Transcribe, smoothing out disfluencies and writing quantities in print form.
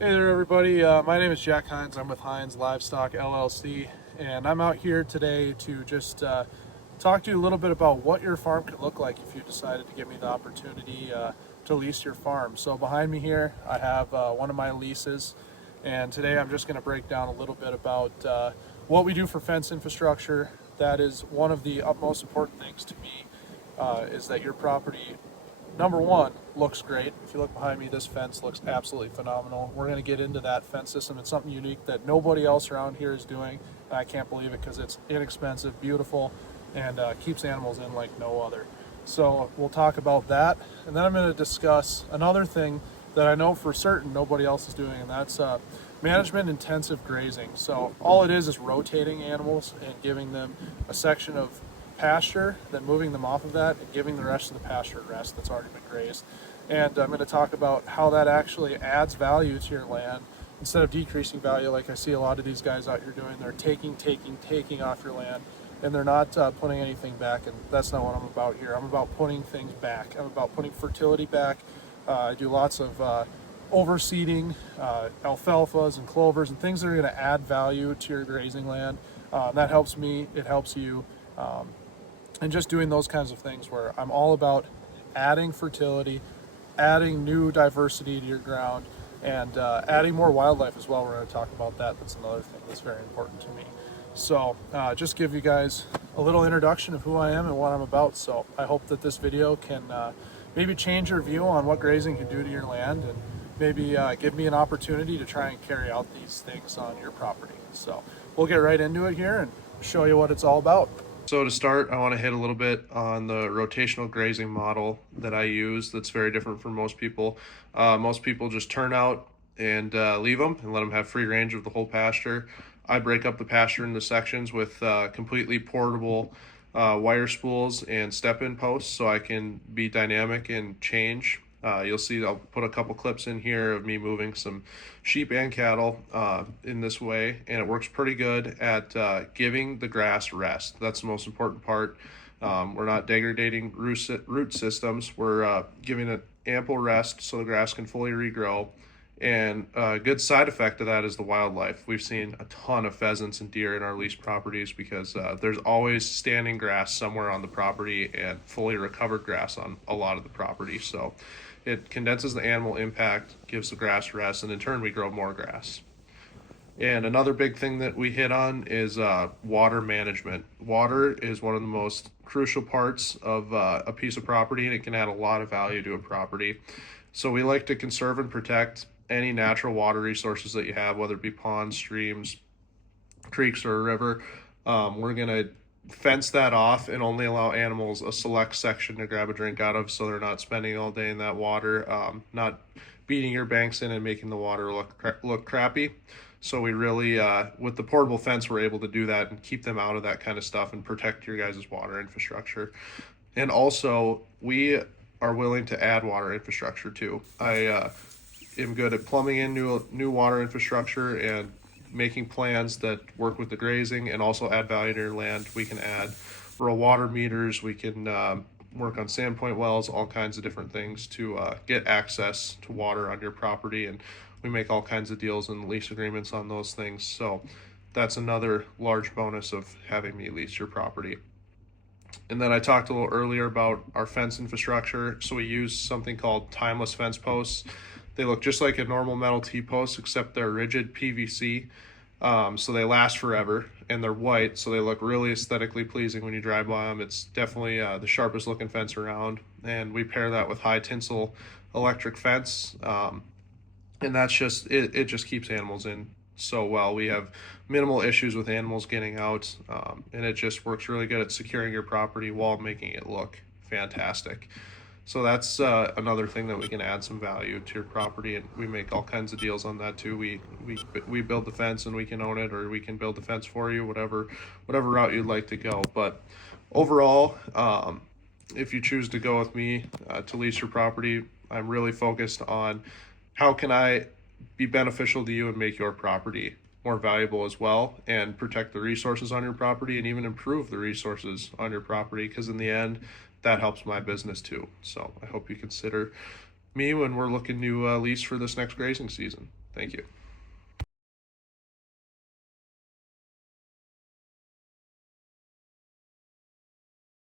Hey there, everybody. My name is Jack Hines. I'm with Hines Livestock LLC, and I'm out here today to just talk to you a little bit about what your farm could look like if you decided to give me the opportunity to lease your farm. So behind me here, I have one of my leases, and today I'm just going to break down a little bit about what we do for fence infrastructure. That is one of the utmost important things to me, is that your property, number one, looks great. If you look behind me, this fence looks absolutely phenomenal. We're going to get into that fence system. It's something unique that nobody else around here is doing. I can't believe it because it's inexpensive, beautiful, and keeps animals in like no other. So we'll talk about that. And then I'm going to discuss another thing that I know for certain nobody else is doing, and that's management intensive grazing. So all it is rotating animals and giving them a section of pasture, then moving them off of that and giving the rest of the pasture rest that's already been grazed. And I'm going to talk about how that actually adds value to your land instead of decreasing value like I see a lot of these guys out here doing. They're taking off your land, and they're not putting anything back, and that's not what I'm about here. I'm about putting things back. I'm about putting fertility back. I do lots of overseeding, alfalfas and clovers and things that are going to add value to your grazing land. That helps me, it helps you. And just doing those kinds of things where I'm all about adding fertility, adding new diversity to your ground, and adding more wildlife as well. We're going to talk about that. That's another thing that's very important to me. So just give you guys a little introduction of who I am and what I'm about. So I hope that this video can maybe change your view on what grazing can do to your land, and maybe give me an opportunity to try and carry out these things on your property. So we'll get right into it here and show you what it's all about. So to start, I want to hit a little bit on the rotational grazing model that I use that's very different from most people. Most people just turn out and leave them and let them have free range of the whole pasture. I break up the pasture into sections with completely portable wire spools and step-in posts so I can be dynamic and change. You'll see I'll put a couple clips in here of me moving some sheep and cattle in this way, and it works pretty good at giving the grass rest. That's the most important part. We're not degrading root systems. We're giving it ample rest so the grass can fully regrow. And a good side effect of that is the wildlife. We've seen a ton of pheasants and deer in our leased properties because there's always standing grass somewhere on the property and fully recovered grass on a lot of the property. So it condenses the animal impact, gives the grass rest, and in turn we grow more grass. And another big thing that we hit on is water management. Water is one of the most crucial parts of a piece of property, and it can add a lot of value to a property. So we like to conserve and protect any natural water resources that you have, whether it be ponds, streams, creeks, or a river. We're going to fence that off and only allow animals a select section to grab a drink out of so they're not spending all day in that water, not beating your banks in and making the water look crappy. So we really, with the portable fence, we're able to do that and keep them out of that kind of stuff and protect your guys' water infrastructure. And also, we are willing to add water infrastructure too. I am good at plumbing in new water infrastructure and making plans that work with the grazing and also add value to your land. We can add rural water meters. We can work on sandpoint wells, all kinds of different things to get access to water on your property. And we make all kinds of deals and lease agreements on those things. So that's another large bonus of having me lease your property. And then I talked a little earlier about our fence infrastructure. So we use something called timeless fence posts. They look just like a normal metal T-post, except they're rigid PVC. So they last forever, and they're white, so they look really aesthetically pleasing when you drive by them. It's definitely the sharpest looking fence around, and we pair that with high tinsel electric fence, and that's just it just keeps animals in so well. We have minimal issues with animals getting out, and it just works really good at securing your property while making it look fantastic. So that's another thing that we can add some value to your property, and we make all kinds of deals on that too. We build the fence and we can own it, or we can build the fence for you, whatever route you'd like to go. But overall, if you choose to go with me to lease your property, I'm really focused on how can I be beneficial to you and make your property more valuable as well, and protect the resources on your property and even improve the resources on your property, because in the end that helps my business too. So I hope you consider me when we're looking to lease for this next grazing season. Thank you.